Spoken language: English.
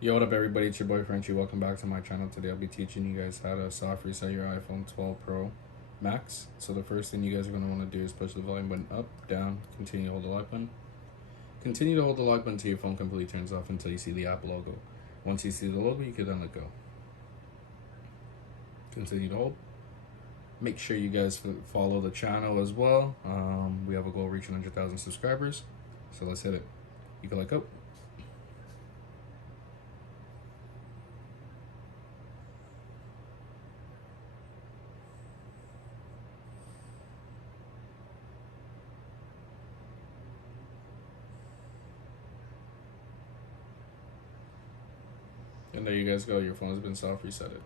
Yo, what up everybody, it's your boy Frenchiie. Welcome back to my channel. Today I'll be teaching you guys how to soft reset your iPhone 12 Pro Max. So the first thing you guys are going to want to do is push the volume button up, down, continue to hold the lock button. Continue to hold the lock button until your phone completely turns off until you see the app logo. Once you see the logo, you can then let go. Continue to hold. Make sure you guys follow the channel as well. We have a goal of reaching 100,000 subscribers. So let's hit it. You can let go. And there you guys go. Your phone has been soft resetted.